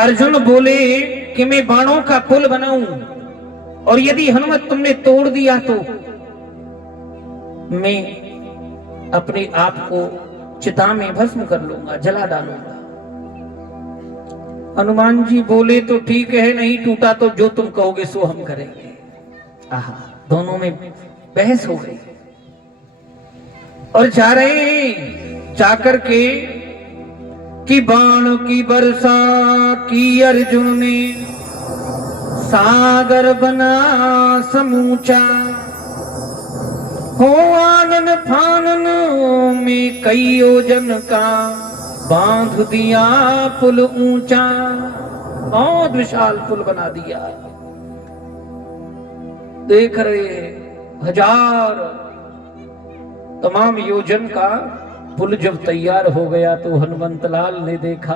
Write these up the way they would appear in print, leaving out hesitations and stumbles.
अर्जुन बोले कि मैं बाणों का पुल बनाऊं, और यदि हनुमत तुमने तोड़ दिया तो मैं अपने आप को चिता में भस्म कर लूंगा, जला डालूंगा। हनुमान जी बोले तो ठीक है, नहीं टूटा तो जो तुम कहोगे सो हम करेंगे। आहा, दोनों में बहस हो गई और जा रहे हैं, जाकर के कि बाण की वर्षा की अर्जुन ने, सागर बना समूचा, हो आनन फानन में कई योजन का, बांध दिया पुल ऊंचा। बहुत विशाल पुल बना दिया। देख रहे हजार तमाम योजन का पुल जब तैयार हो गया तो हनुमंत लाल ने देखा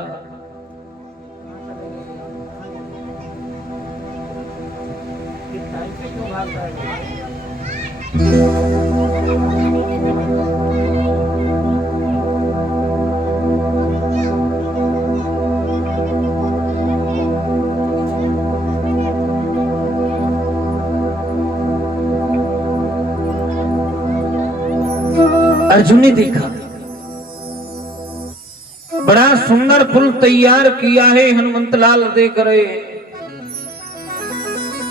अर्जुन ने देखा बड़ा सुंदर पुल तैयार किया है, हनुमंत लाल देख रहे हैं।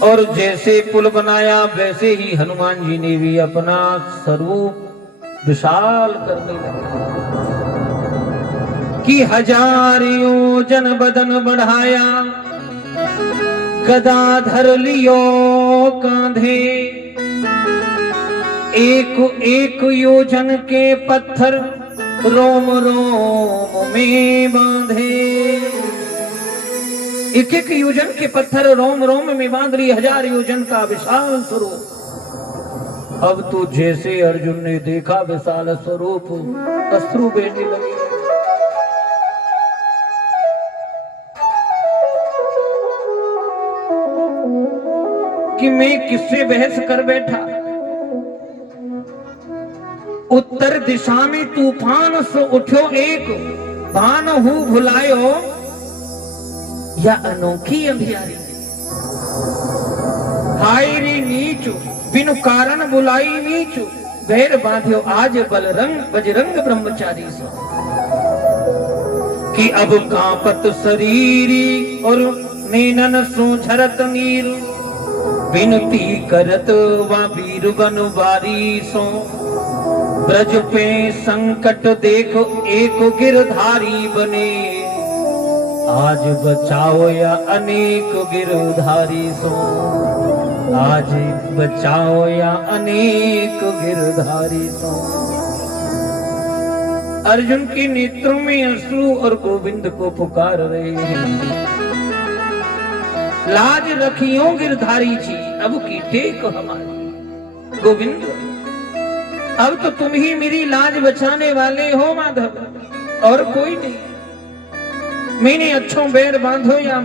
और जैसे पुल बनाया वैसे ही हनुमान जी ने भी अपना स्वरूप विशाल करने लगे कि हजार योजन बदन बढ़ाया, गदा धर लियो कांधे, एक एक योजन के पत्थर रोम रोम में बांधे। एक एक योजन के पत्थर रोम रोम में बांध ली, हजार योजन का विशाल स्वरूप। अब तो जैसे अर्जुन ने देखा विशाल स्वरूप, अश्रु बहने लगे। कि मैं किससे बहस कर बैठा, उत्तर दिशा में तूफान से उठो एक, भान हूं भुलायो या अनोखी अंधियारी। हाय रे नीच बिनु कारण बुलाई नीच, बैर बांध्यो आज बलरंग बजरंग ब्रह्मचारी सो। कि अब कांपत शरीरी और नैनन सो झरत नीर, विनती करत वा वीर बनवारी सो। ब्रज पे संकट देखो एक गिरधारी बने, आज बचाओ या अनेक गिरधारी सो। आज बचाओ या अनेक गिरधारी सो। अर्जुन के नेत्रों में अश्रु और गोविंद को पुकार रहे हैं। लाज रखियो गिरधारी जी, अब की टेक हमारी। गोविंद, अब तो तुम ही मेरी लाज बचाने वाले हो माधव, और कोई नहीं। मैंने अच्छों बैर बांधो या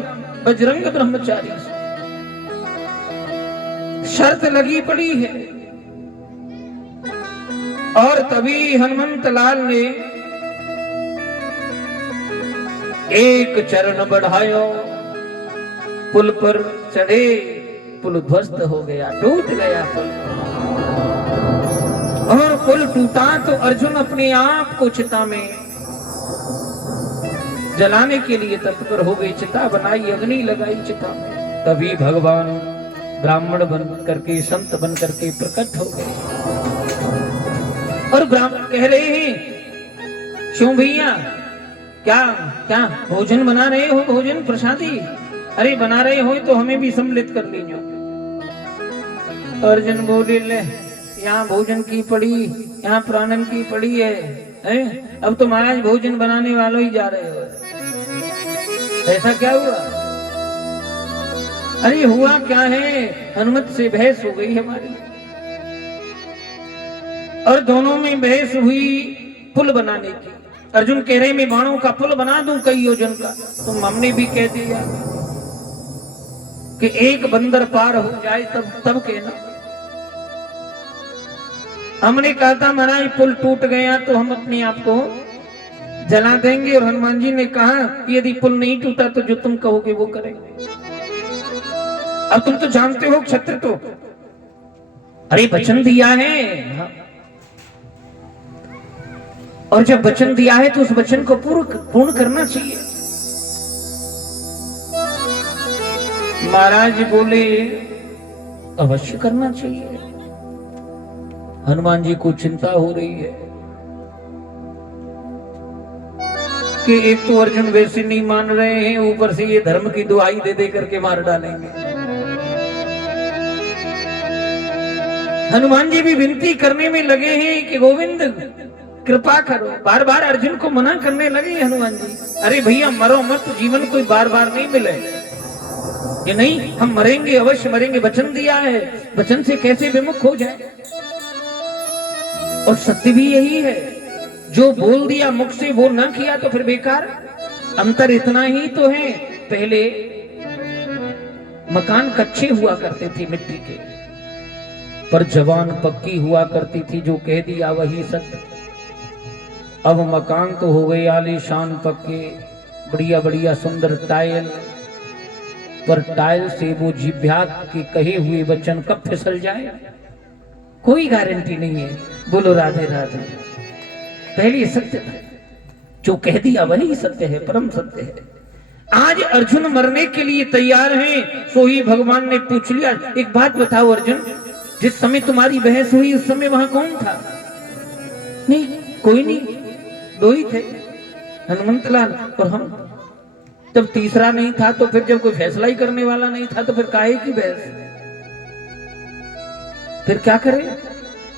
बजरंग ब्रह्मचारी। शर्त लगी पड़ी है। और तभी हनुमंत लाल ने एक चरण बढ़ायो, पुल पर चढ़े, पुल ध्वस्त हो गया, टूट गया पुल। और पुल टूटा तो अर्जुन अपने आप को चिता में जलाने के लिए तत्पर हो गई। चिता बनाई, अग्नि लगाई चिता में। तभी भगवान ब्राह्मण बन करके, संत बन करके प्रकट हो गए। और ब्राह्मण कह रहे हैं, क्यों भैया, क्या क्या भोजन बना रहे हो? भोजन प्रसादी? अरे बना रहे हो तो हमें भी सम्मिलित कर लीजिए। अर्जुन बोले, ले यहाँ भोजन की पड़ी, यहाँ प्राणन की पड़ी है, अब तो महाराज भोजन बनाने वालों ही जा रहे हो। ऐसा क्या हुआ? अरे हुआ क्या है, हनुमत से बहस हो गई हमारी, और दोनों में बहस हुई पुल बनाने की। अर्जुन कह रहे मैं बाणों का पुल बना दूं कई योजन का, तुम हमने भी कह दिया कि एक बंदर पार हो जाए तब कहना। हमने कहा था महाराज पुल टूट गया तो हम अपने आप को जला देंगे। और हनुमान जी ने कहा कि यदि पुल नहीं टूटा तो जो तुम कहोगे वो करेंगे। अब तुम तो जानते हो क्षत्र तो, अरे वचन दिया है। हाँ। और जब वचन दिया है तो उस वचन को पूर्ण करना चाहिए। महाराज बोले अवश्य करना चाहिए। हनुमान जी को चिंता हो रही है कि एक तो अर्जुन वैसे नहीं मान रहे हैं, ऊपर से ये धर्म की दुहाई दे दे करके मार डालेंगे। हनुमान जी भी विनती करने में लगे हैं कि गोविंद कृपा करो। बार बार अर्जुन को मना करने लगे हनुमान जी, अरे भैया मरो मत, जीवन कोई बार बार नहीं मिले। ये नहीं, हम मरेंगे, अवश्य मरेंगे, वचन दिया है, वचन से कैसे विमुख हो जाए। और सत्य भी यही है, जो बोल दिया मुख से वो ना किया तो फिर बेकार। अंतर इतना ही तो है, पहले मकान कच्चे हुआ करते थे मिट्टी के, पर जवान पक्की हुआ करती थी, जो कह दिया वही सत्य। अब मकान तो हो गए आलीशान पक्के, बढ़िया बढ़िया सुंदर टाइल, पर टाइल से वो जिभ्या के कहे हुए वचन कब फिसल जाए कोई गारंटी नहीं है। बोलो राधे राधे। पहले सत्य था, जो कह दिया वही सत्य है, परम सत्य है। आज अर्जुन मरने के लिए तैयार हैं, सो ही भगवान ने पूछ लिया, एक बात बताओ अर्जुन, जिस समय तुम्हारी बहस हुई उस समय वहां कौन था? नहीं, कोई नहीं, दो ही थे, हनुमंतलाल और हम। जब तीसरा नहीं था तो फिर जब कोई फैसला ही करने वाला नहीं था तो फिर काहे की बहस? फिर क्या करें?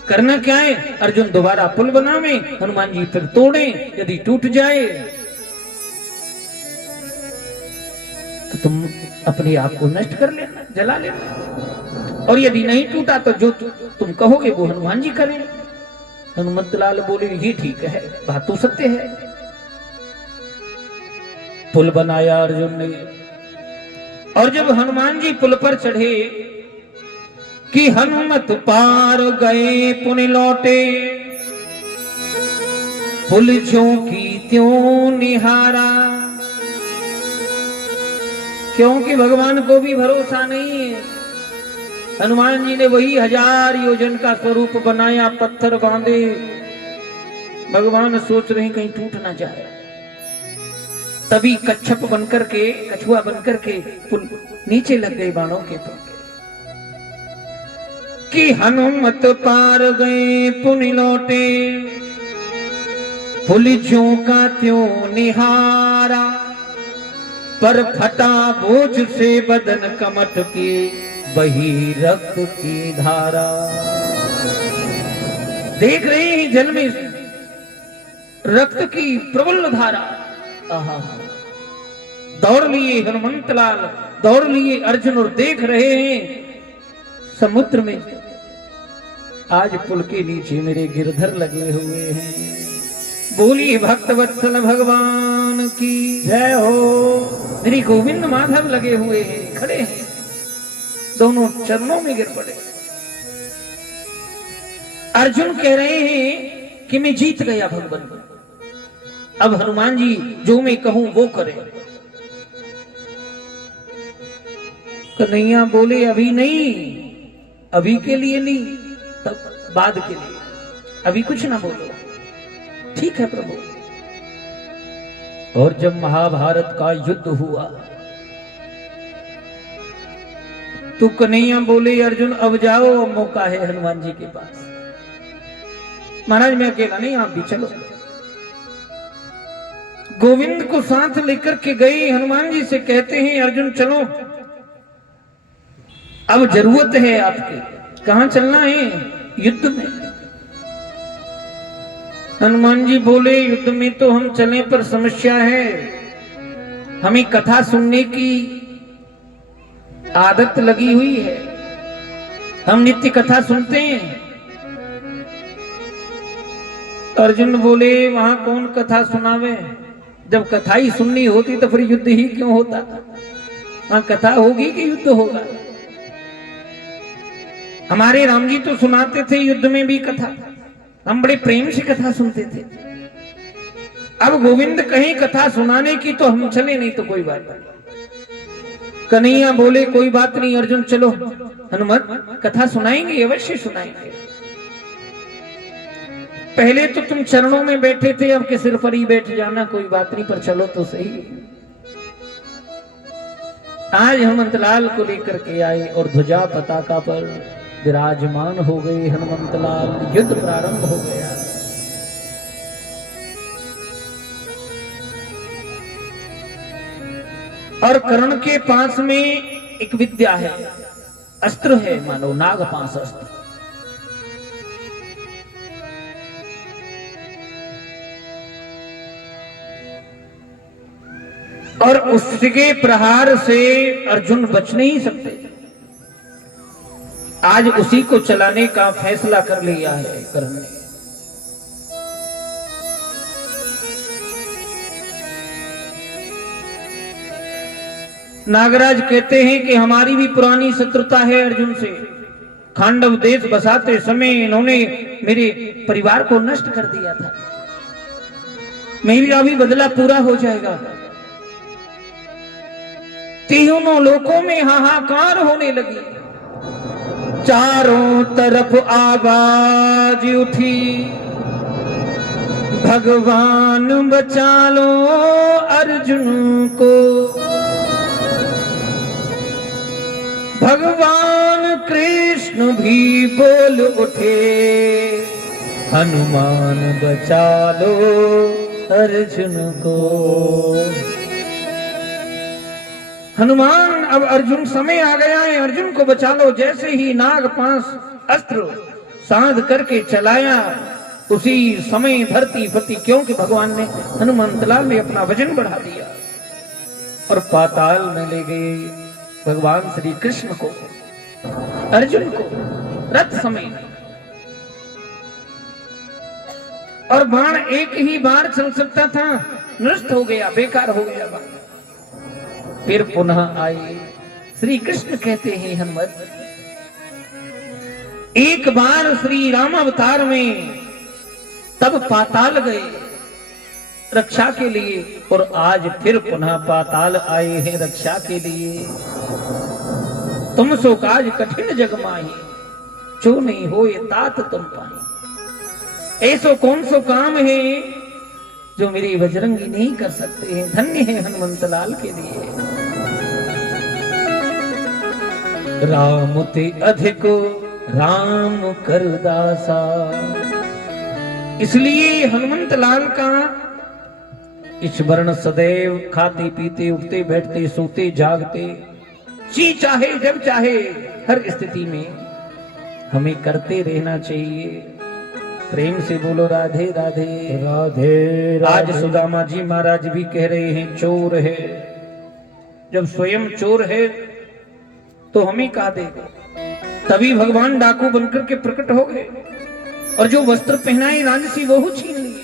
करना क्या है? अर्जुन दोबारा पुल बनावे, हनुमान जी फिर तोड़े। यदि टूट जाए तो तुम अपने आप को नष्ट कर लेना, जला लेना। और यदि नहीं टूटा तो जो तुम कहोगे वो हनुमान जी करें। हनुमंतलाल बोले ये ठीक है, बात तो सत्य है। पुल बनाया अर्जुन ने, और जब हनुमान जी पुल पर चढ़े कि हनुमत पार गए पुनि लौटे, पुल ज्यों की त्यों निहारा। क्योंकि भगवान को भी भरोसा नहीं है। हनुमान जी ने वही 1000 योजन का स्वरूप बनाया, पत्थर बांधे। भगवान सोच रहे कहीं टूट ना जाए। तभी कच्छप बनकर के, कछुआ बनकर के पुल नीचे लग गए बाणों के पंख। कि हनुमत पार गए पुनि लौटे, पुल ज्यों का त्यों निहारा। पर फटा बोझ से बदन कमट के, बही रक्त की धारा। देख रहे हैं जल में रक्त की प्रबल धारा। आहा, दौड़ लिए हनुमंतलाल, दौड़ लिए अर्जुन, और देख रहे हैं समुद्र में आज पुल के नीचे मेरे गिरधर लगे हुए हैं। बोलिए भक्त वत्सल भगवान की जय हो। मेरी गोविंद माधव लगे हुए हैं, खड़े हैं, दोनों चरणों में गिर पड़े। अर्जुन कह रहे हैं कि मैं जीत गया भगवान, अब हनुमान जी जो मैं कहूं वो करें। कन्हैया बोले अभी नहीं, अभी के लिए नहीं, तब बाद के लिए, अभी कुछ ना बोलो। ठीक है प्रभु। और जब महाभारत का युद्ध हुआ तो कन्हैया बोले अर्जुन अब जाओ, अब मौका है हनुमान जी के पास। महाराज मैं अकेला नहीं, आप भी चलो। गोविंद को साथ लेकर के गए, हनुमान जी से कहते हैं अर्जुन चलो, अब जरूरत है आपकी। कहां चलना है? युद्ध में। हनुमान जी बोले युद्ध में तो हम चलें, पर समस्या है, हमें कथा सुनने की आदत लगी हुई है, हम नित्य कथा सुनते हैं। अर्जुन बोले वहां कौन कथा सुनावे? जब कथा ही सुननी होती तो फिर युद्ध ही क्यों होता? वहां कथा होगी कि युद्ध होगा? हमारे राम जी तो सुनाते थे युद्ध में भी कथा, हम बड़े प्रेम से कथा सुनते थे। अब गोविंद कहीं कथा सुनाने की तो हम चले, नहीं तो कोई बात नहीं। कन्हैया बोले कोई बात नहीं अर्जुन चलो, हनुमत कथा सुनाएंगे, अवश्य सुनाएंगे। पहले तो तुम चरणों में बैठे थे, अब के सिर पर ही बैठ जाना, कोई बात नहीं, पर चलो तो सही। आज हनुमंतलाल को लेकर के आए और ध्वजा पताका पर विराजमान हो गए हनुमंतलाल। युद्ध प्रारंभ हो गया। और कर्ण के पास में एक विद्या है, अस्त्र है, मानो नागपाश अस्त्र। और उसके प्रहार से अर्जुन बच नहीं सकते। आज उसी को चलाने का फैसला कर लिया है कर्ण ने। नागराज कहते हैं कि हमारी भी पुरानी शत्रुता है अर्जुन से। खांडव देश बसाते समय इन्होंने मेरे परिवार को नष्ट कर दिया था, मेरा भी बदला पूरा हो जाएगा। तीनों लोकों में हाहाकार होने लगी, चारों तरफ आवाज उठी, भगवान बचा लो अर्जुन को। भगवान कृष्ण भी बोल उठे, हनुमान बचा लो अर्जुन को। हनुमान अब अर्जुन समय आ गया है, अर्जुन को बचा लो। जैसे ही नागपाश अस्त्र साध करके चलाया, उसी समय धरती फटी, क्योंकि भगवान ने हनुमंतलाल में अपना वजन बढ़ा दिया और पाताल में ले गए भगवान श्री कृष्ण को, अर्जुन को रथ समेत। और बाण एक ही बार चल सकता था, नष्ट हो गया, बेकार हो गया बाण। फिर पुनः आए श्री कृष्ण, कहते हैं हनुमत, एक बार श्री राम अवतार में तब पाताल गए रक्षा के लिए, और आज फिर पुनः पाताल आए हैं रक्षा के लिए। तुम सो काज कठिन जग माही, जो नहीं होए तात तुम पाई। ऐसो कौन सो काम है जो मेरी बजरंगी नहीं कर सकते हैं। धन्य है हनुमंतलाल के लिए। राम ते अधिक राम कर दासा। इसलिए हनुमंतलाल का ईश्वरण सदैव खाते पीते उठते बैठते सोते जागते जी चाहे जब चाहे हर स्थिति में हमें करते रहना चाहिए। प्रेम से बोलो राधे राधे राधे राधे। आज सुदामा जी महाराज भी कह रहे हैं चोर है। जब स्वयं चोर है तो हमें कहा देगा। तभी भगवान डाकू बनकर के प्रकट हो गए और जो वस्त्र पहनाए राजसी वो छीन लिए।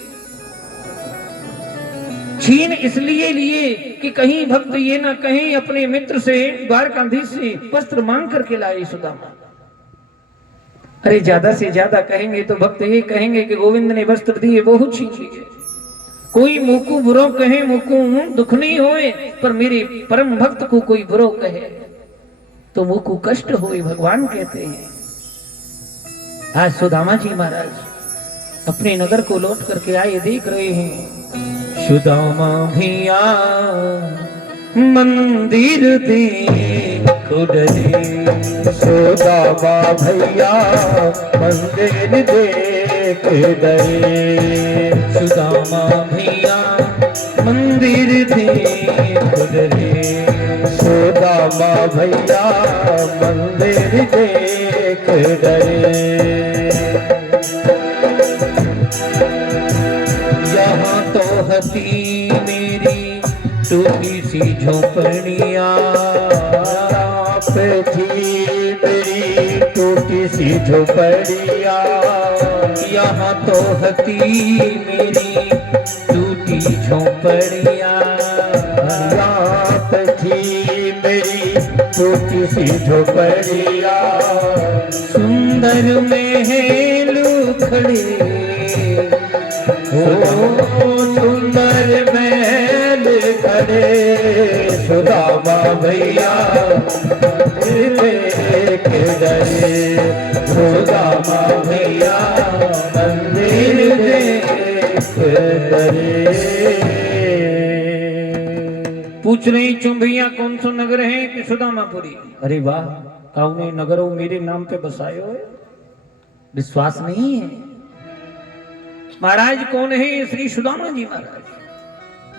छीन इसलिए लिए कि कहीं भक्त ये ना कहें अपने मित्र से द्वारकाधीश से वस्त्र मांग करके लाए सुदामा। अरे ज्यादा से ज्यादा कहेंगे तो भक्त ये कहेंगे कि गोविंद ने वस्त्र दिए वो छीन लिए। कोई मुकु बुरो कहे मुकु दुख नहीं होए, पर मेरे परम भक्त को कोई बुरो कहे तो मुकु कष्ट होए, भगवान कहते हैं। आज सुदामा जी महाराज अपने नगर को लौट करके आए, देख रहे हैं सुदामा भैया मंदिर देख डरे। सुदामा भैया मंदिर देख डरे। सुदामा भैया मंदिर देख डरे। सुदामा भैया मंदिर देख डरे। यहाँ तो हती मेरी टूटी सी झोपड़िया पे थी मेरी टूटी सी झोपड़िया। यहाँ तो हती मेरी टूटी झोपड़िया। यहाँ पे थी मेरी टूटी सी झोपड़िया। सुंदर महल खड़े ओ सुंदर सुंदर महल खड़े सुदामा भैया देख डरे सुदामा भैया मंदिर देख डरे। पूछ रही चुंबिया कौन सा नगर है कि सुदामापुरी। अरे वाह, कौने नगर हो मेरे नाम पे बसाए हो? विश्वास नहीं है। महाराज कौन है? श्री सुदामा जी महाराज।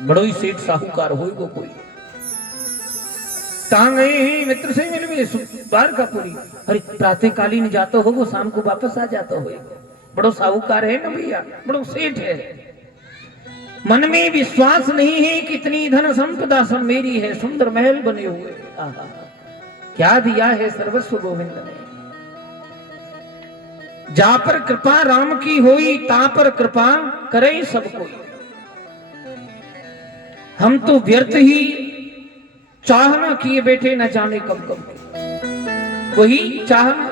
बड़ो ही सेठ साहूकार हो वो कोई। कहाँ गए हैं? मित्र से मिलवे द्वारकापुरी। अरे प्रातः कालीन जाता हो वो शाम को वापस आ जाता हो। बड़ो साहूकार है ना भैया, बड़ो सेठ है। मन में विश्वास नहीं है कितनी धन संपदा सब मेरी है, सुंदर महल बने हुए। आहा, क्या दिया है सर्वस्व गोविंद ने। जा पर कृपा राम की होई ता पर कृपा करे सब कोई। हम तो व्यर्थ ही चाहना किए बैठे न जाने कब कब। वही चाहना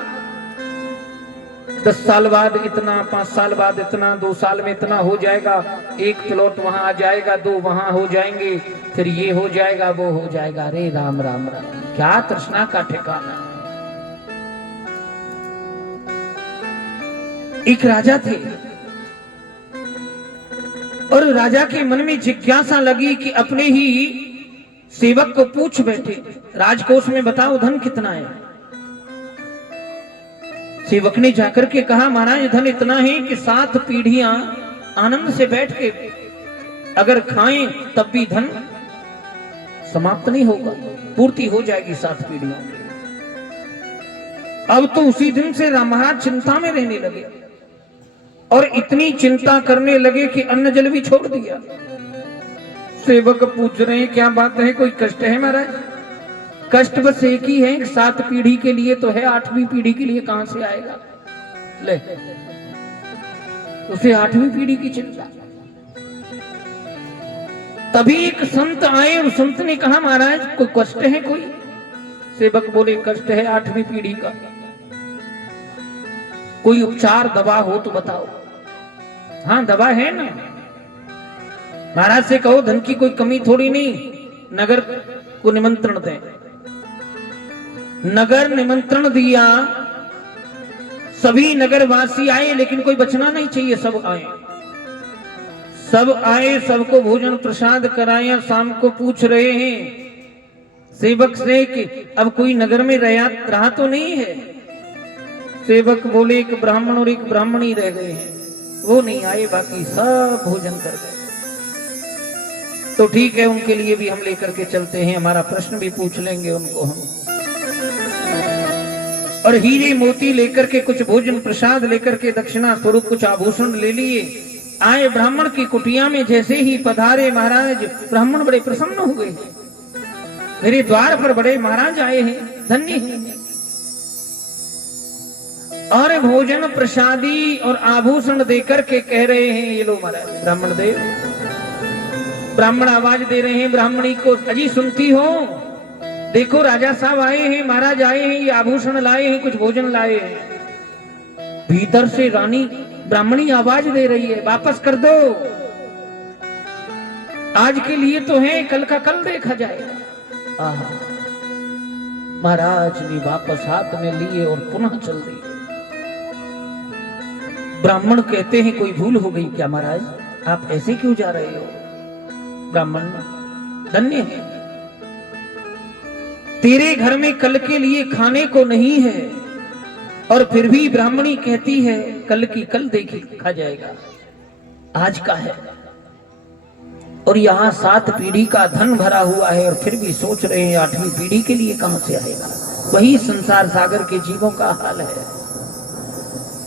10 साल बाद इतना, 5 साल बाद इतना, 2 साल में इतना हो जाएगा, एक प्लॉट वहां आ जाएगा, 2 वहां हो जाएंगे, फिर ये हो जाएगा, वो हो जाएगा। अरे राम राम राम, क्या तृष्णा का ठिकाना। एक राजा थे और राजा के मन में जिज्ञासा लगी कि अपने ही सेवक को पूछ बैठे, राजकोष में बताओ धन कितना है। सेवक ने जाकर के कहा, महाराज धन इतना है कि 7 पीढ़ियां आनंद से बैठ के अगर खाएं तब भी धन समाप्त नहीं होगा, पूर्ति हो जाएगी 7 पीढ़ियों की। अब तो उसी दिन से राम महाराज चिंता में रहने लगे और इतनी चिंता करने लगे कि अन्न जल भी छोड़ दिया। सेवक पूछ रहे हैं क्या बात है, कोई कष्ट है महाराज? कष्ट बस एक ही है, 7 पीढ़ी के लिए तो है, 8वीं पीढ़ी के लिए कहां से आएगा? ले उसे 8वीं पीढ़ी की चिंता। तभी एक संत आए और संत ने कहा, महाराज कोई कष्ट है कोई? सेवक बोले कष्ट है 8वीं पीढ़ी का, कोई उपचार दवा हो तो बताओ। हाँ दवा है ना। महाराज से कहो धन की कोई कमी थोड़ी नहीं, नगर को निमंत्रण दें। नगर निमंत्रण दिया, सभी नगरवासी आए, लेकिन कोई बचना नहीं चाहिए, सब आए। सब आए, सबको भोजन प्रसाद कराया। शाम को पूछ रहे हैं सेवक से कि अब कोई नगर में रहा तो नहीं है? सेवक बोले एक ब्राह्मण और एक ब्राह्मणी रह गए हैं, वो नहीं आए, बाकी सब भोजन कर गए। तो ठीक है, उनके लिए भी हम लेकर के चलते हैं, हमारा प्रश्न भी पूछ लेंगे उनको हम। और हीरे मोती लेकर के, कुछ भोजन प्रसाद लेकर के, दक्षिणा स्वरूप कुछ आभूषण ले लिए। आए ब्राह्मण की कुटिया में, जैसे ही पधारे महाराज, ब्राह्मण बड़े प्रसन्न हुए। मेरे द्वार पर बड़े महाराज आए हैं, धन्य हैं। और भोजन प्रसादी और आभूषण देकर के कह रहे हैं, ये लो महाराज ब्राह्मण देव। ब्राह्मण आवाज दे रहे हैं ब्राह्मणी को, अजी सुनती हो? देखो राजा साहब आए हैं, महाराज आए हैं, ये आभूषण लाए हैं, कुछ भोजन लाए हैं। भीतर से रानी ब्राह्मणी आवाज दे रही है, वापस कर दो, आज के लिए तो है, कल का कल देखा जाएगा। आहा, महाराज ने वापस हाथ में लिए और पुनः चल दिए। ब्राह्मण कहते हैं कोई भूल हो गई क्या महाराज, आप ऐसे क्यों जा रहे हो? ब्राह्मण धन्य है, तेरे घर में कल के लिए खाने को नहीं है, और फिर भी ब्राह्मणी कहती है कल की कल देखा जाएगा, आज का है। और यहाँ 7 पीढ़ी का धन भरा हुआ है, और फिर भी सोच रहे हैं 8वीं पीढ़ी के लिए कहां से आएगा। वही संसार सागर के जीवों का हाल है,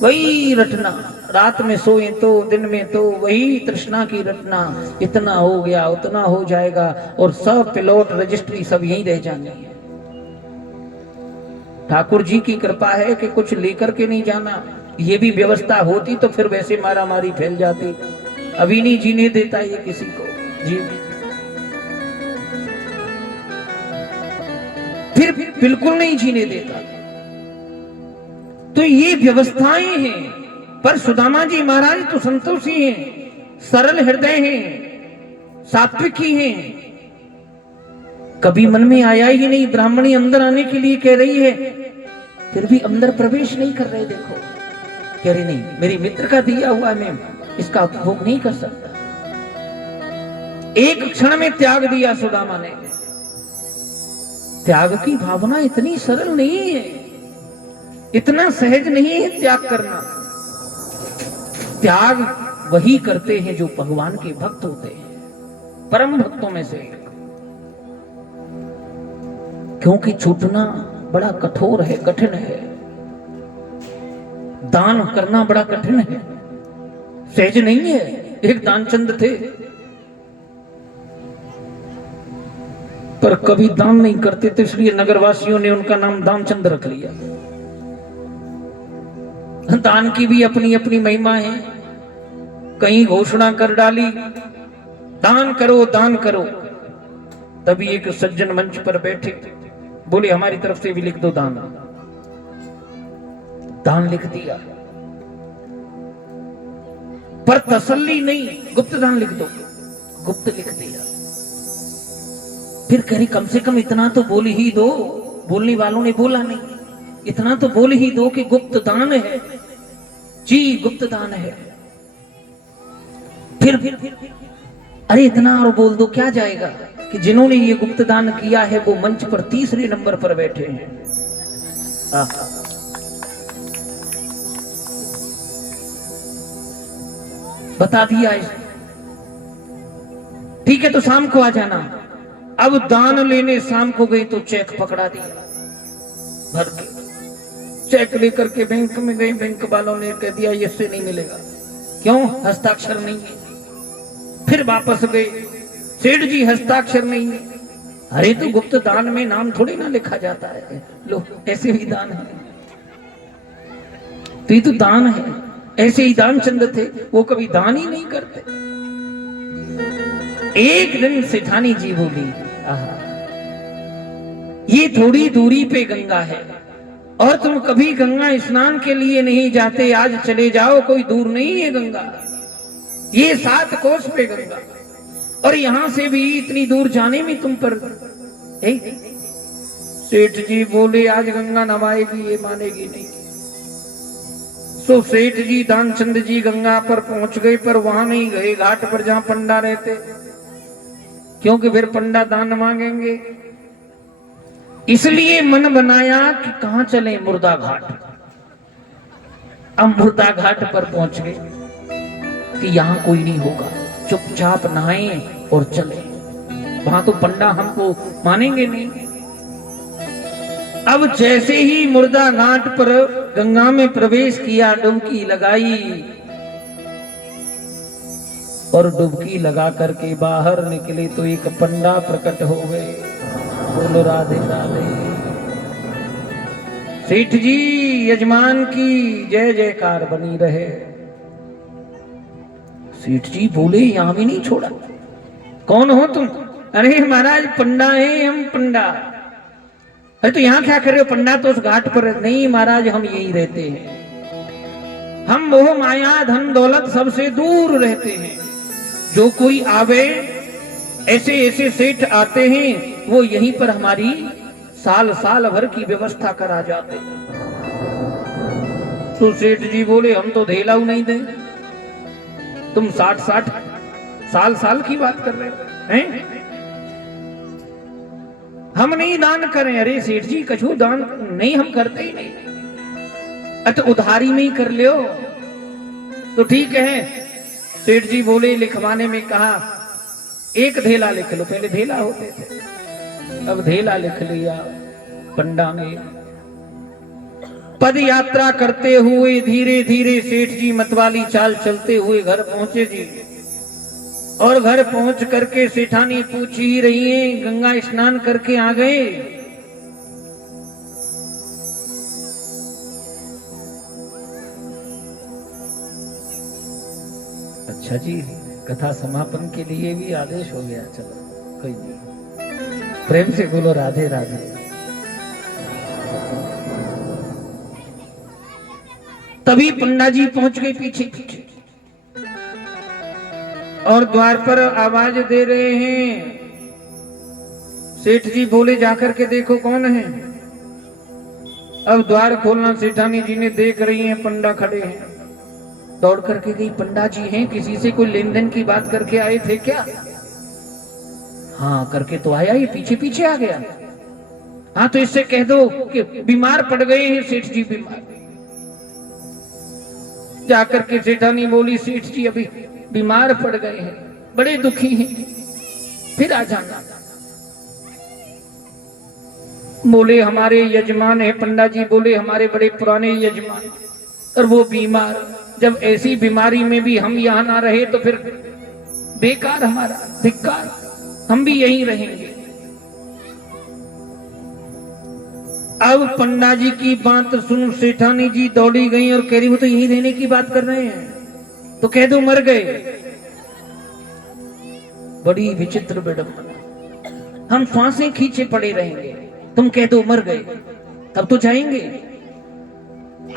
वही रटना, रात में सोए तो दिन में तो वही तृष्णा की रटना, इतना हो गया उतना हो जाएगा, और सब प्लॉट रजिस्ट्री सब यहीं रह जानी है। ठाकुर जी की कृपा है कि कुछ लेकर के नहीं जाना, ये भी व्यवस्था होती तो फिर वैसे मारा मारी फैल जाती। अभी नहीं जीने देता ये किसी को जी, फिर बिल्कुल नहीं जीने देता। तो ये व्यवस्थाएं हैं, पर सुदामा जी महाराज तो संतोषी हैं, सरल हृदय हैं, सात्विक ही हैं। कभी मन में आया ही नहीं ब्राह्मणी अंदर आने के लिए कह रही है, फिर भी अंदर प्रवेश नहीं कर रहे। देखो कह रही नहीं, मेरी मित्र का दिया हुआ मैं इसका उपभोग नहीं कर सकता। एक क्षण में त्याग दिया सुदामा ने। त्याग की भावना इतनी सरल नहीं है, इतना सहज नहीं है त्याग करना। त्याग वही करते हैं जो भगवान के भक्त होते हैं, परम भक्तों में से। क्योंकि छूटना बड़ा कठोर है, कठिन है। दान करना बड़ा कठिन है, सहज नहीं है। एक दानचंद थे, पर कभी दान नहीं करते थे, इसलिए नगरवासियों ने उनका नाम दानचंद रख लिया। दान की भी अपनी अपनी महिमा है। कहीं घोषणा कर डाली, दान करो दान करो। तभी एक सज्जन मंच पर बैठे, बोले हमारी तरफ से भी लिख दो दान। दान लिख दिया, पर तसल्ली नहीं, गुप्त दान लिख दो। गुप्त लिख दिया। फिर कह रही कम से कम इतना तो बोल ही दो। बोलने वालों ने बोला नहीं, इतना तो बोल ही दो कि गुप्त दान है। जी गुप्त दान है। फिर अरे इतना और बोल दो, क्या जाएगा कि जिन्होंने ये गुप्त दान किया है वो मंच पर तीसरे नंबर पर बैठे हैं। बता दिया। ठीक है तो शाम को आ जाना। अब दान लेने शाम को गई तो चेक पकड़ा दिया भर के। चेक लेकर के बैंक में गई, बैंक वालों ने कह दिया इससे नहीं मिलेगा। क्यों? हस्ताक्षर नहीं है। फिर वापस गए, सेठ जी हस्ताक्षर नहीं है। अरे तो गुप्त दान में नाम थोड़ी ना लिखा जाता है। लो ऐसे भी दान है, तो ये तो दान है। ऐसे ही दानचंद थे, वो कभी दान ही नहीं करते। एक दिन सेठानी जी बोली, ये थोड़ी दूरी पे गंगा है और तुम कभी गंगा स्नान के लिए नहीं जाते, आज चले जाओ, कोई दूर नहीं है गंगा। ये 7 कोस पे गंगा, और यहां से भी इतनी दूर जाने में तुम पर। सेठ जी बोले आज गंगा नवाएगी, ये मानेगी नहीं। तो सेठ जी दानचंद जी गंगा पर पहुंच गए, पर वहां नहीं गए घाट पर जहां पंडा रहते, क्योंकि फिर पंडा दान मांगेंगे। इसलिए मन बनाया कि कहां चले, मुर्दा घाट। अब मुर्दा घाट पर पहुंच गए कि यहां कोई नहीं होगा, चुपचाप नहाएं और चले। वहां तो पंडा हमको मानेंगे नहीं। अब जैसे ही मुर्दा घाट पर गंगा में प्रवेश किया, डुबकी लगाई और डुबकी लगा करके बाहर निकले तो एक पंडा प्रकट हो गए। बोलो राधे राधे। सेठ जी यजमान की जय जयकार बनी रहे। सेठ जी बोले यहां भी नहीं छोड़ा। कौन हो तुम? अरे महाराज पंडा है हम, पंडा। अरे तो यहां क्या कर रहे हो? पंडा तो उस घाट पर। नहीं महाराज हम यही रहते हैं, हम मोह माया धन दौलत सबसे दूर रहते हैं। जो कोई आवे, ऐसे ऐसे सेठ आते हैं, वो यहीं पर हमारी साल साल भर की व्यवस्था करा जाते। तो सेठ जी बोले हम तो धेलाऊ नहीं दें, तुम 60 साल की बात कर रहे हैं? हम नहीं दान करें। अरे सेठ जी कछु दान नहीं हम करते ही नहीं। अच्छा उधारी में ही कर लियो तो ठीक है। सेठ जी बोले लिखवाने में कहा 1 धेला लिख लो। पहले धेला होते थे, अब धेला लिख लिया पंडा ने। पद यात्रा करते हुए धीरे धीरे सेठ जी मतवाली चाल चलते हुए घर पहुंचे जी। और घर पहुंच करके सेठानी पूछ ही रही है, गंगा स्नान करके आ गए? अच्छा जी कथा समापन के लिए भी आदेश हो गया। चलो कोई नहीं, प्रेम से बोलो राधे राधे। तभी पंडा जी पहुंच गए पीछे पीछे। और द्वार पर आवाज दे रहे हैं। सेठ जी बोले जाकर के देखो कौन है। अब द्वार खोलना, सेठानी जी ने देख रही हैं पंडा खड़े हैं। दौड़ करके गई, पंडा जी हैं, किसी से कोई लेन देन की बात करके आए थे क्या? हाँ करके तो आया, ये पीछे पीछे आ गया। हाँ तो इससे कह दो कि बीमार पड़ गए हैं सेठ जी, बीमार। जाकर के सेठानी बोली सेठ जी अभी बीमार पड़ गए हैं, बड़े दुखी हैं, फिर आ जाना। बोले हमारे यजमान है, पंडा जी बोले हमारे बड़े पुराने यजमान, और वो बीमार, जब ऐसी बीमारी में भी हम यहां ना रहे तो फिर बेकार, हमारा धिक्कार, हम भी यहीं रहेंगे। अब पंडा जी की बात सुन सेठानी जी दौड़ी गई और कह रही वो तो यहीं रहने की बात कर रहे हैं, तो कह दो मर गए। बड़ी विचित्र विडंबना, हम श्वासें खींचे पड़े रहेंगे, तुम कह दो मर गए, तब तो जाएंगे।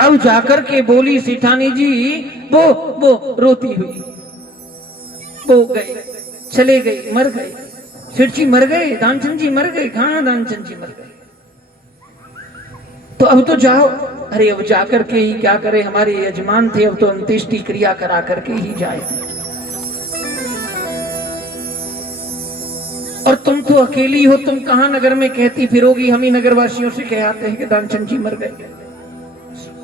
अब जाकर के बोली सेठानी जी, वो रोती हुई, वो गए, चले गए, मर गए, सेठ जी मर गए, दानचंद जी मर गए। कहां दानचंद जी मर गए? तो अब तो जाओ। अरे अब जाकर के ही क्या करे, हमारे यजमान थे, अब तो अंत्येष्टि क्रिया करा करके ही जाए। और तुम तो अकेली हो, तुम कहां नगर में कहती फिरोगी? हम ही नगरवासियों से कह आते हैं कि दानचंद जी मर गए।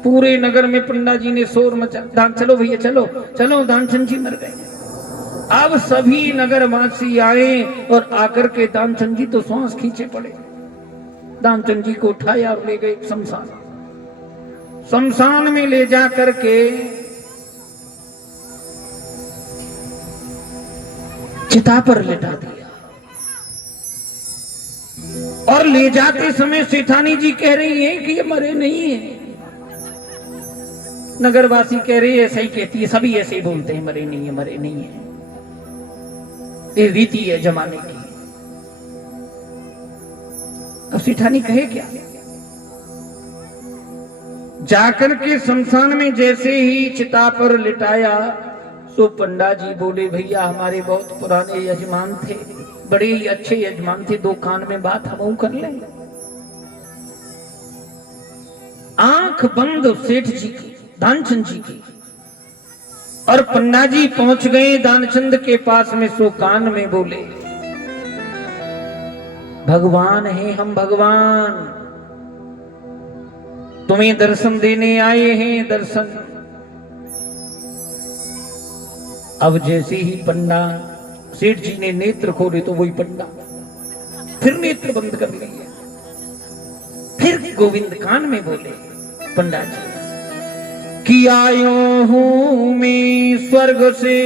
पूरे नगर में पंडा जी ने शोर मचा, चलो भैया चलो चलो, दानचंद जी मर गए। अब सभी नगरवासी आए और आकर के दानचंद जी तो श्वास खींचे पड़े। दानचंद जी को उठाया और ले गए शमशान। शमशान में ले जा करके चिता पर लिटा दिया। और ले जाते समय सेठानी जी कह रही है कि ये मरे नहीं है। नगरवासी कह रहे हैं, ऐसा ही कहती है, सभी ऐसे ही बोलते हैं, मरे नहीं है, मरे नहीं है, ये रीति है जमाने की। अब सेठानी कहे क्या? जाकर के शमशान में जैसे ही चिता पर लिटाया तो पंडा जी बोले भैया हमारे बहुत पुराने यजमान थे, बड़े ही अच्छे यजमान थे, दो कान में बात हम कर लें। आंख बंद सेठ जी की, दानचंद जी की, और पंडा जी पहुंच गए दानचंद के पास में, सो कान में बोले भगवान है हम, भगवान तुम्हें दर्शन देने आए हैं, दर्शन। अब जैसे ही पंडा, सेठ जी ने नेत्र खोले तो वही पंडा फिर नेत्र बंद कर लिए। फिर गोविंद कान में बोले पंडा जी कि आयो हूं मैं स्वर्ग से,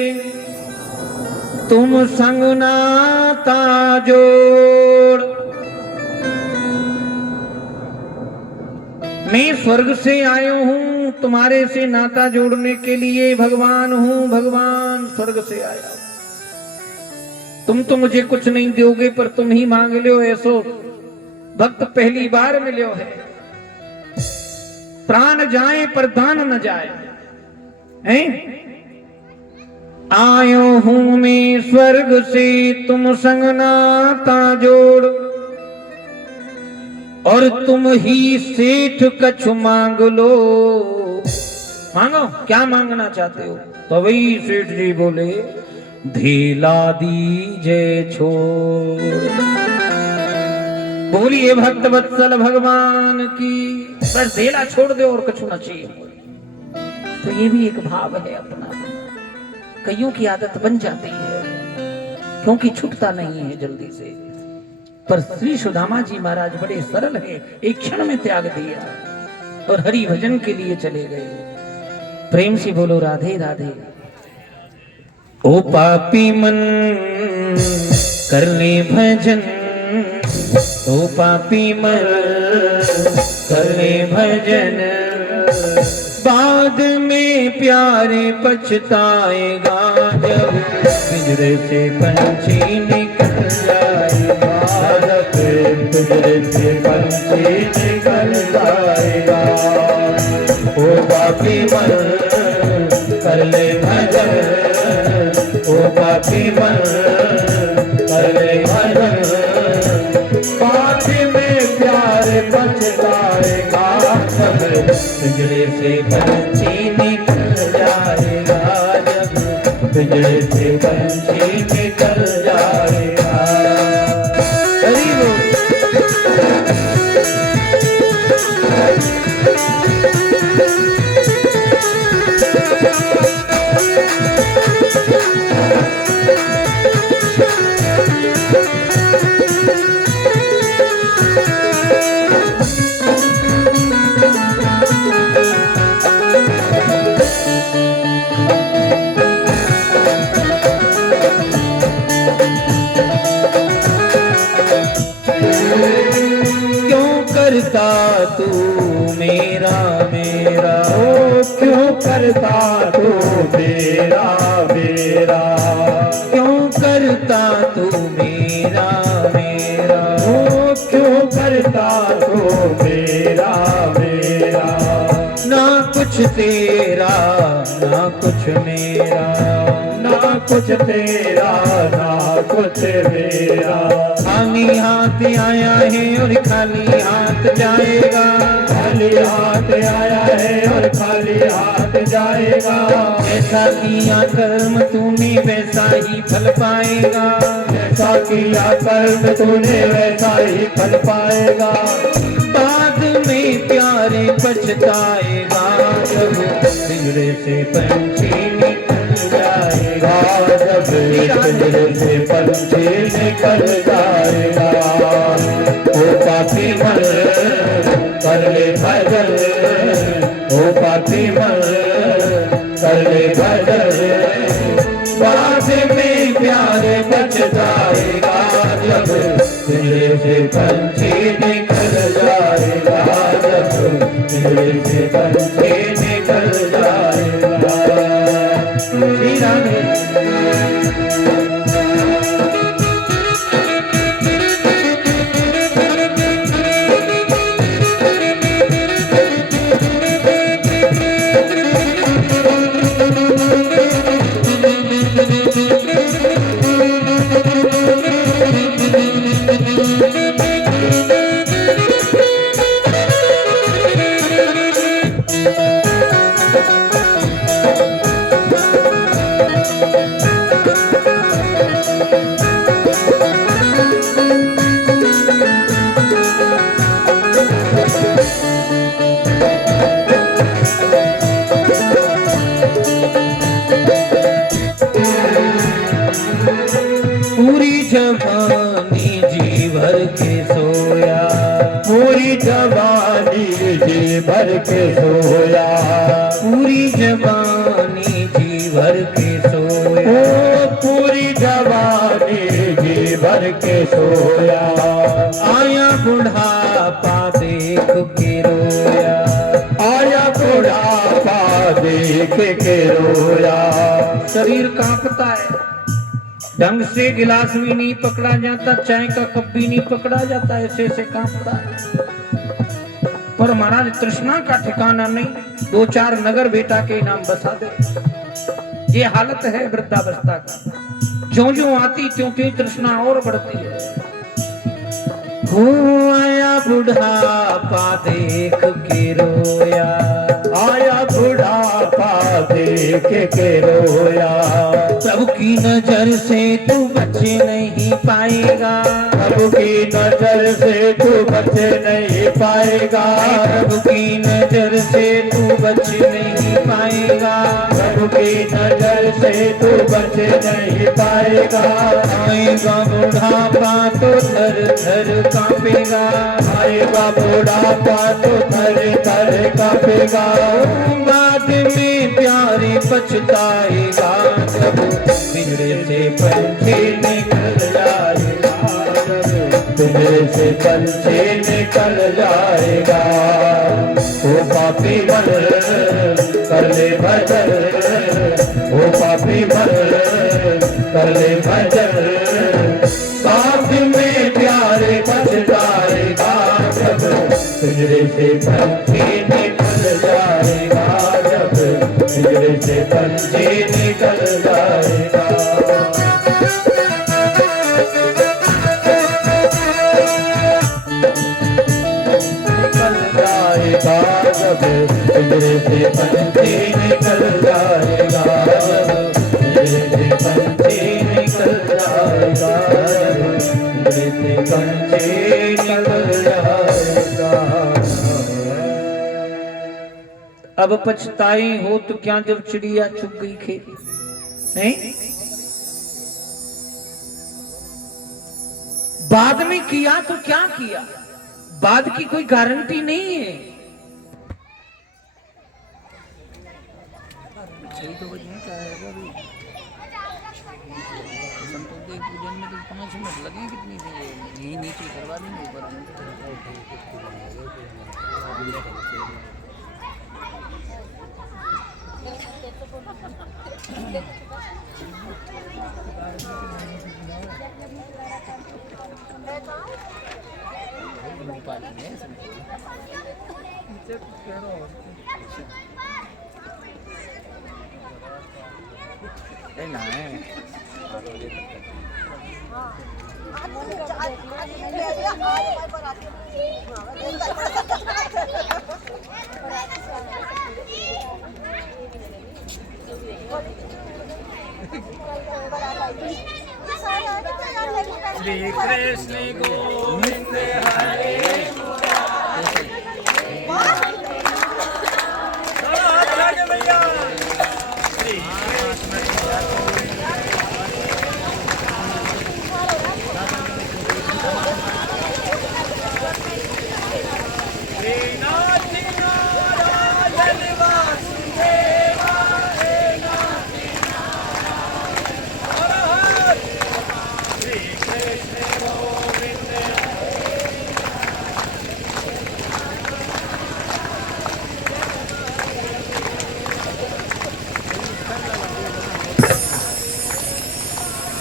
तुम संग नाता जोड़। मैं स्वर्ग से आयो हूं तुम्हारे से नाता जोड़ने के लिए, भगवान हूं, भगवान स्वर्ग से आया। तुम तो मुझे कुछ नहीं दोगे, पर तुम ही मांग लो, ऐसो भक्त पहली बार मिलो है। प्राण जाए पर दान न जाए, हैं? आयो हूं मैं स्वर्ग से तुम संग नाता जोड़, और तुम ही सेठ कछु मांग लो। मांगो, क्या मांगना चाहते हो? तो वही सेठ जी बोले धीला दीजे छोड़। बोलिए भक्त वत्सल भगवान की, बस धेला छोड़ दो और कुछ न चाहिए। तो ये भी एक भाव है अपना, कईयों की आदत बन जाती है क्योंकि छूटता नहीं है जल्दी से। पर श्री सुदामा जी महाराज बड़े सरल है, एक क्षण में त्याग दिया और हरि भजन के लिए चले गए। प्रेम से बोलो राधे राधे। ओ पापी मन कर ले भजन, ओ पापी मन कर ले भजन, बाद में प्यारे पछताएगा जब पिंजरे से पंछी निकल जाएगा, पिंजरे से पंछी निकल जाएगा। ओ पापी मन कर ले भजन, ओ पापी पिंजरे से पंछी निकल जाएगा, जब पिंजरे से पंछी निकल जाएगा। हरि बोल। करता तू मेरा मेरा, ओ क्यों करता तू मेरा मेरा, क्यों करता तू मेरा मेरा, ओ क्यों करता तू मेरा मेरा। ना कुछ तेरा ना कुछ मेरा, ना कुछ तेरा ना कुछ मेरा। खाली हाथ आया है और खाली हाथ जाएगा, खाली हाथ आया है और खाली हाथ जाएगा। ऐसा किया कर्म तूने वैसा ही फल पाएगा, ऐसा किया कर्म तूने वैसा ही फल पाएगा। बाद में प्यारे पछताएगा, जब पिंजरे से पंछी निकल जाएगा, जब पिंजरे से पंछी निकल जाएगा। ओ पापी मर कर ले भजन, ओ पापी मर कर ले भजन। बाद में प्यारे पछताएगा, जब पिंजरे से पंछी निकल जाएगा, जब पिंजरे से पंछी निकल जाएगा। श्री राधे। पूरी जवानी जी भर के सोया, पूरी जवानी जी भर के सोया, पूरी जवानी जी भर के सोया, पूरी जवानी जी भर के सोया। आया बुढ़ापा देख के रोया, आया बुढ़ापा देख के रोया। शरीर कांपता है, ढंग से गिलास भी नहीं पकड़ा जाता, चाय का कप भी नहीं पकड़ा जाता, ऐसे ऐसे कांपता है। पर महाराज तृष्णा का ठिकाना नहीं, दो चार नगर बेटा के नाम बसा दे। ये हालत है वृद्धावस्था का, ज्यों ज्यों आती त्यों त्यों तृष्णा और बढ़ती है। हो आया बुढ़ापा देख के रोया, आया बुढ़ापा देख के रोया। प्रभु की नजर से तू बचे नहीं पाएगा, प्रभु की नजर से तू बचे नहीं पाएगा, प्रभु की नजर से तू बचे नहीं पाएगा, प्रभु की नजर से तू बचे नहीं पाएगा। आएगा बुढ़ापा तो थर थर कांपेगा, आएगा बुढ़ापा तो थर थर कांपेगा। बाद में प्यारे पछताएगा, जब पिंजरे से पंछी निकल जाएगा, पिंजरे से पंछी निकल जाएगा। ओ पापी मर कर ले भजन, ओ पापी मर कर ले भजन। बाद में प्यारे पछताएगा, जब पिंजरे से पंछी निकल जाएगा, जब पिंजरे से पंछी निकल जाएगा। निकल जाएगा, जब पिंजरे से पंछी निकल जाएगा, पिंजरे से पंछी निकल जाएगा, पिंजरे से पंछी निकल जाएगा। अब पछताए हो तो क्या जब चिड़िया चुग गई खेत, नहीं? बाद में किया तो क्या किया, बाद की कोई गारंटी नहीं है। पूजन में तो 5 मिनट लगे, कितनी नीचे करवा देंगे ऊपर। श्री कृष्ण गोविंद हरे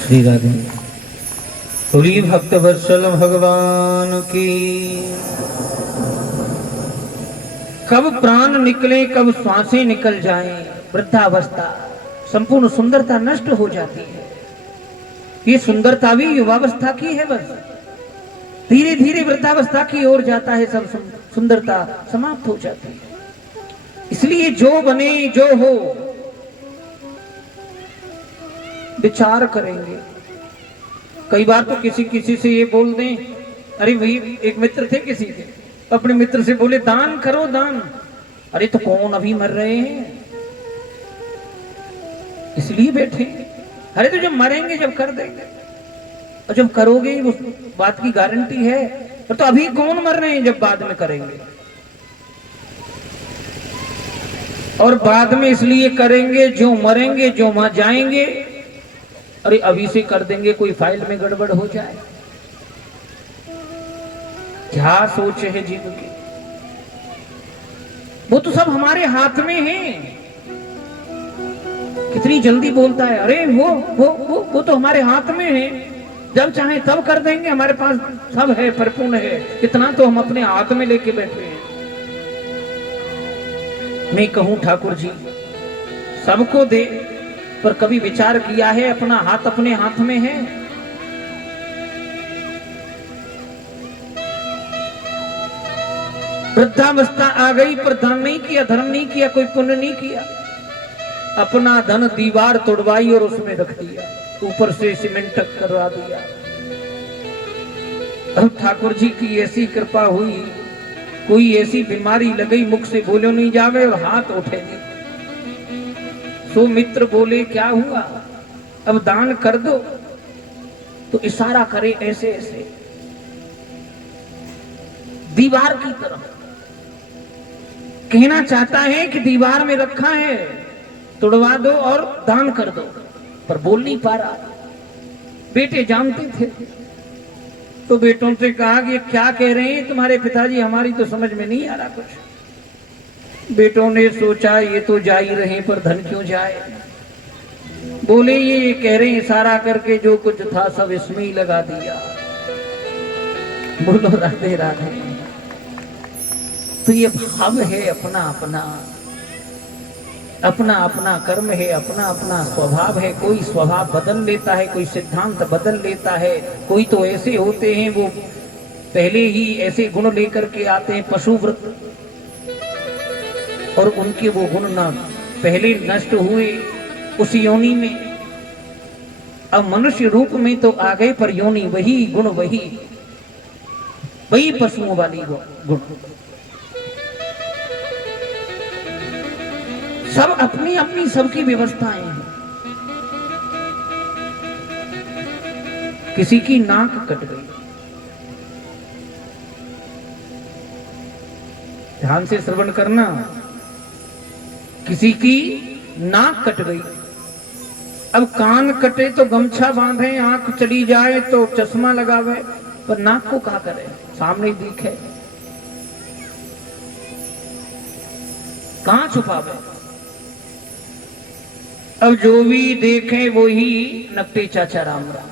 श्री राधे। बोलिए भक्त वत्सल भगवान की। कब प्राण निकले, कब श्वासें निकल जाएं, वृद्धावस्था संपूर्ण सुंदरता नष्ट हो जाती है। ये सुंदरता भी युवावस्था की है, बस धीरे धीरे वृद्धावस्था की ओर जाता है, सब सुंदरता समाप्त हो जाती है। इसलिए जो बने जो हो विचार करेंगे। कई बार तो किसी से ये बोल दें, अरे भाई एक मित्र थे किसी के, अपने मित्र से बोले दान करो दान, अरे तो कौन अभी मर रहे हैं इसलिए बैठे, अरे तो जब मरेंगे जब कर देंगे, और जब करोगे उस बात की गारंटी है, तो अभी कौन मर रहे हैं जब बाद में करेंगे। और बाद में इसलिए करेंगे जो मरेंगे, जो वहां जाएंगे, अरे अभी से कर देंगे कोई फाइल में गड़बड़ हो जाए। क्या सोच है जीव की, वो तो सब हमारे हाथ में है। कितनी जल्दी बोलता है, अरे वो तो हमारे हाथ में है, जब चाहे तब कर देंगे, हमारे पास सब है, परिपूर्ण है, इतना तो हम अपने हाथ में लेके बैठे हैं। मैं कहूं ठाकुर जी सबको दे, पर कभी विचार किया है अपना हाथ अपने हाथ में है? वृद्धावस्था आ गई पर दान नहीं किया, धर्म नहीं किया, कोई पुण्य नहीं किया, अपना धन दीवार तोड़वाई और उसमें रख दिया, ऊपर से सीमेंट करवा दिया। अब ठाकुर जी की ऐसी कृपा हुई, कोई ऐसी बीमारी लगी, मुख से बोलो नहीं जावे और हाथ उठेगी। सो मित्र बोले क्या हुआ, अब दान कर दो, तो इशारा करे ऐसे ऐसे दीवार की तरफ, कहना चाहता है कि दीवार में रखा है, तोड़वा दो और दान कर दो, पर बोल नहीं पा रहा। बेटे जानते थे, तो बेटों से कहा कि क्या कह रहे हैं तुम्हारे पिताजी, हमारी तो समझ में नहीं आ रहा कुछ। बेटों ने सोचा ये तो जा ही रहे, पर धन क्यों जाए। बोले ये कह रहे हैं इशारा करके जो कुछ था सब इसमें ही लगा दिया। बोलो राधे राधे। तो ये भाव है अपना अपना, अपना अपना कर्म है, अपना अपना स्वभाव है। कोई स्वभाव बदल लेता है, कोई सिद्धांत बदल लेता है, कोई तो ऐसे होते हैं वो पहले ही ऐसे गुण लेकर के आते हैं, पशुव्रत और उनके वो गुण ना पहले नष्ट हुए उस योनि में, अब मनुष्य रूप में तो आ गए, पर योनि वही, गुण वही, वही पशुओं वाली गुण। सब अपनी अपनी सबकी व्यवस्थाएं हैं। किसी की नाक कट गई, ध्यान से श्रवण करना, किसी की नाक कट गई। अब कान कटे तो गमछा बांधे, आंख चली जाए तो चश्मा लगावे, पर नाक को क्या करे, सामने दिखे, कहां छुपावे। अब जो भी देखे वो ही नकटे चाचा राम राम,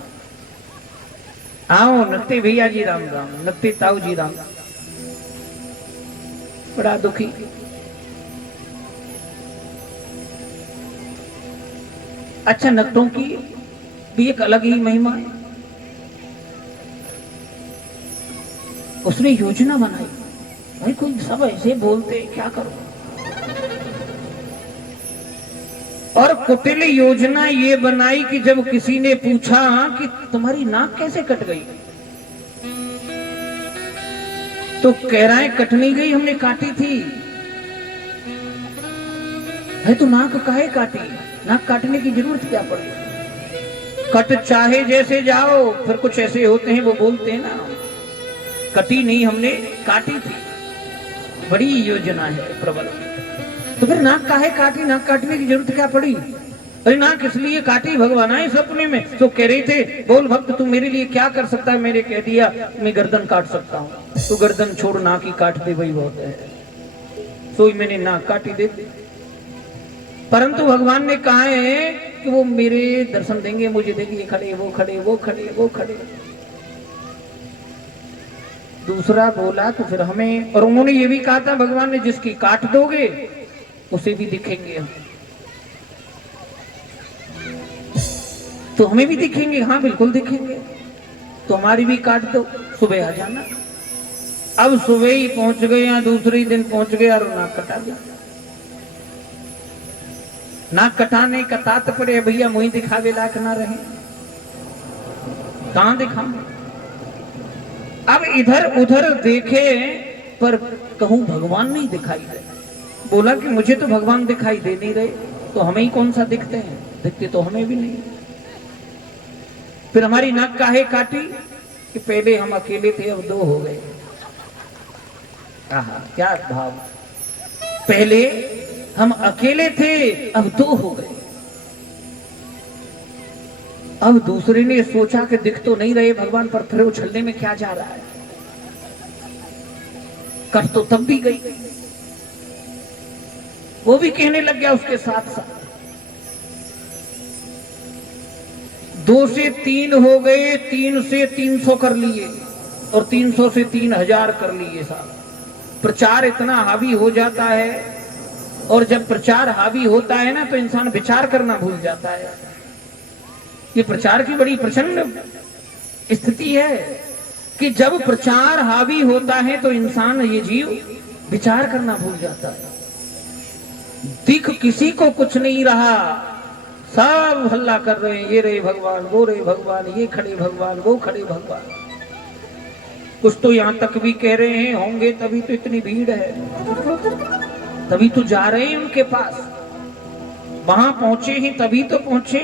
आओ नकटे भैया जी राम राम, नकटे ताऊ जी राम, बड़ा दुखी। अच्छा, नकटों की भी एक अलग ही महिमा है। उसने योजना बनाई, भाई कोई सब ऐसे बोलते, क्या करो। और कुटिल योजना ये बनाई कि जब किसी ने पूछा कि तुम्हारी नाक कैसे कट गई, तो कह रहा है कट नहीं गई, हमने काटी थी। है तो नाक काहे काटी, नाक काटने की जरूरत क्या पड़ी। कट चाहे जैसे जाओ, फिर कुछ ऐसे होते हैं वो बोलते हैं ना, कटी नहीं हमने काटी थी, बड़ी योजना है प्रबल। तो फिर नाक काहे काटी, नाक काटने की जरूरत क्या पड़ी। अरे नाक इसलिए काटी, भगवान आए सपने में तो कह रहे थे, बोल भक्त तू मेरे लिए क्या कर सकता है। मैंने कह दिया मैं गर्दन काट सकता हूँ, तो गर्दन छोड़ नाक ही काट दे, वही बहुत है। सोई मैंने नाक काटी दे दी। परंतु भगवान ने कहा है कि वो मेरे दर्शन देंगे, मुझे देखिए खड़े वो खड़े वो खड़े वो खड़े। दूसरा बोला तो फिर हमें, और उन्होंने ये भी कहा था भगवान ने, जिसकी काट दोगे उसे भी दिखेंगे हम, तो हमें भी दिखेंगे। हाँ बिल्कुल दिखेंगे, तो हमारी भी काट दो, सुबह आ जाना। अब सुबह ही पहुंच गए, या दूसरे दिन पहुंच गए और नाक कटा दिया। नाक कटाने का तात्पर्य भैया मुझे दिखावे लायक ना रहे, कहां दिखा। अब इधर उधर देखे पर कहूं भगवान नहीं दिखाई दे। बोला कि मुझे तो भगवान दिखाई दे नहीं रहे, तो हमें ही कौन सा दिखते हैं, दिखते तो हमें भी नहीं। फिर हमारी नाक काहे काटी कि पहले हम अकेले थे, अब दो हो गए। आहा क्या भाव, पहले हम अकेले थे, अब दो हो गए। अब दूसरे ने सोचा कि दिख तो नहीं रहे भगवान, पर फिर उछलने में क्या जा रहा है, कट तो तब भी गई। वो भी कहने लग गया उसके साथ साथ। 2 से 3 हो गए, 3 से 300 कर लिए, और 300 से 3000 कर लिए साहब। प्रचार इतना हावी हो जाता है, और जब प्रचार हावी होता है ना, तो इंसान विचार करना भूल जाता है। ये प्रचार की बड़ी प्रचंड स्थिति है कि जब प्रचार हावी होता है तो इंसान, ये जीव विचार करना भूल जाता है। दिख किसी को कुछ नहीं रहा, सब हल्ला कर रहे हैं, ये रहे भगवान, वो रहे भगवान, ये खड़े भगवान, वो खड़े भगवान। कुछ तो यहां तक भी कह रहे हैं होंगे तभी तो इतनी भीड़ है, तभी तो जा रहे हैं उनके पास, वहां पहुंचे हैं तभी तो पहुंचे।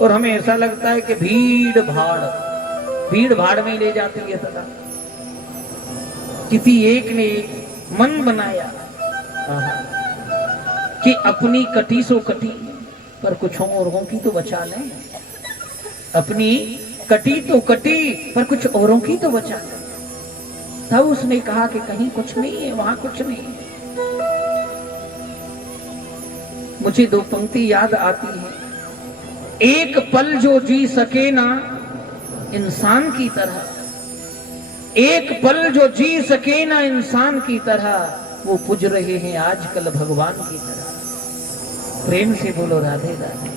और हमें ऐसा लगता है कि भीड़ भाड़ में ले जाती है सदा। किसी एक ने मन बनाया कि अपनी कटी सो कटी, पर कुछ औरों की तो बचा लें। अपनी कटी तो कटी, पर कुछ औरों की तो बचा लें। तब उसने कहा कि कहीं कुछ नहीं है, वहां कुछ नहीं है। मुझे 2 पंक्ति याद आती है। एक पल जो जी सके ना इंसान की तरह, एक पल जो जी सके ना इंसान की तरह, वो पूज रहे हैं आजकल भगवान की तरह। प्रेम से बोलो राधे राधे।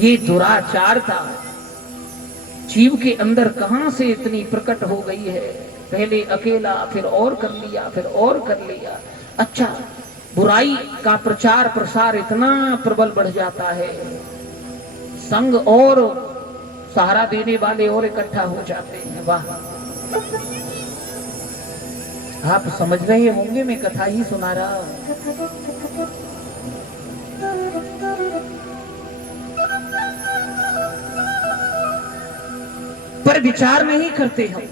ये दुराचार था जीव के अंदर, कहां से इतनी प्रकट हो गई है। पहले अकेला, फिर और कर लिया, फिर और कर लिया। अच्छा, बुराई का प्रचार प्रसार इतना प्रबल बढ़ जाता है, संग और सहारा देने वाले और इकट्ठा हो जाते हैं। वाह, आप समझ रहे होंगे, मैं कथा ही सुना रहा हूं। पर विचार नहीं करते हम,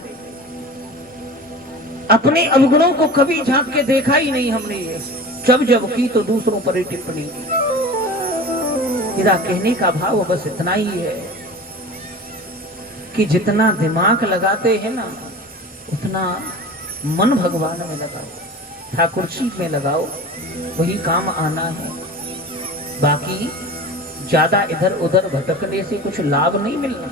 अपने अवगुणों को कभी झांक के देखा ही नहीं हमने। जब जब की तो दूसरों पर ही टिप्पणी की। मेरा कहने का भाव बस इतना ही है कि जितना दिमाग लगाते हैं ना, उतना मन भगवान में लगाओ, ठाकुर जी में लगाओ, वही काम आना है। बाकी ज्यादा इधर उधर भटकने से कुछ लाभ नहीं मिलना।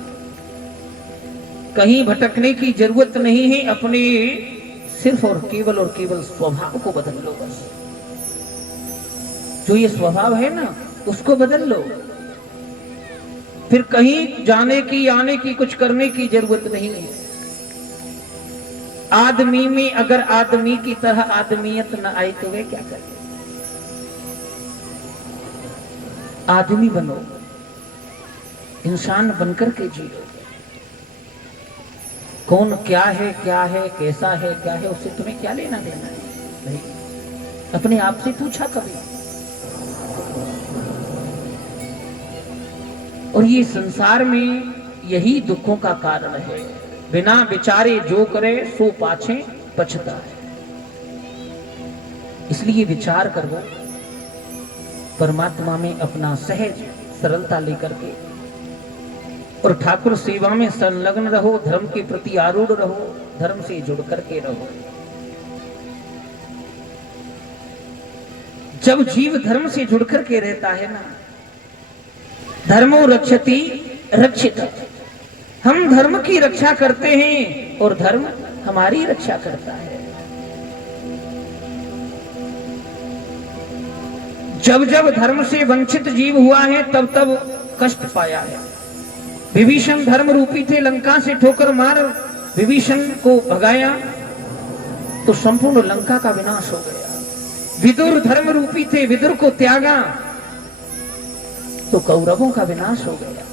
कहीं भटकने की जरूरत नहीं है। अपने सिर्फ और केवल स्वभाव को बदल लो बस। जो ये स्वभाव है ना, उसको बदल लो। फिर कहीं जाने की, आने की, कुछ करने की जरूरत नहीं है। आदमी में अगर आदमी की तरह आदमियत न आए तो वे क्या करें? आदमी बनो, इंसान बनकर के जियो। कौन क्या है, कैसा है, क्या है, उससे तुम्हें क्या लेना देना है? नहीं, अपने आप से पूछा कभी? और ये संसार में यही दुखों का कारण है। बिना विचारे जो करे सो पाछे पछता है। इसलिए विचार करो, परमात्मा में अपना सहज सरलता लेकर के, और ठाकुर सेवा में संलग्न रहो, धर्म के प्रति आरूढ़ रहो, धर्म से जुड़ करके रहो। जब जीव धर्म से जुड़ करके रहता है ना, धर्मो रक्षति रक्षित, हम धर्म की रक्षा करते हैं और धर्म हमारी रक्षा करता है। जब जब धर्म से वंचित जीव हुआ है, तब तब कष्ट पाया है। विभीषण धर्म रूपी थे, लंका से ठोकर मार विभीषण को भगाया तो संपूर्ण लंका का विनाश हो गया। विदुर धर्म रूपी थे, विदुर को त्यागा तो कौरवों का विनाश हो गया।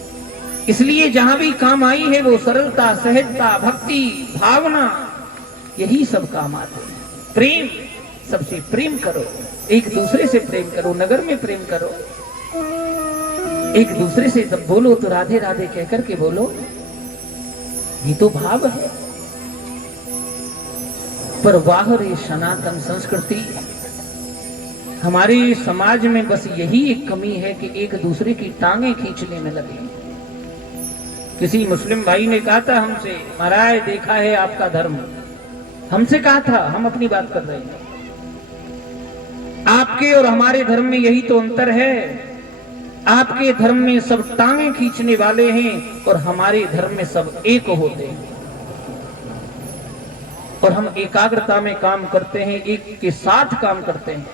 इसलिए जहां भी काम आई है वो सरलता, सहजता, भक्ति, भावना, यही सब काम आते हैं। प्रेम, सबसे प्रेम करो, एक दूसरे से प्रेम करो, नगर में प्रेम करो, एक दूसरे से जब बोलो तो राधे राधे कहकर के बोलो, ये तो भाव है। पर वाह रे सनातन संस्कृति, हमारे समाज में बस यही एक कमी है कि एक दूसरे की टांगे खींचने में लगे। किसी मुस्लिम भाई ने कहा था हमसे, महाराज देखा है आपका धर्म, हमसे कहा था, हम अपनी बात कर रहे हैं, आपके और हमारे धर्म में यही तो अंतर है। आपके धर्म में सब टांगे खींचने वाले हैं और हमारे धर्म में सब एक होते हैं, और हम एकाग्रता में काम करते हैं, एक के साथ काम करते हैं।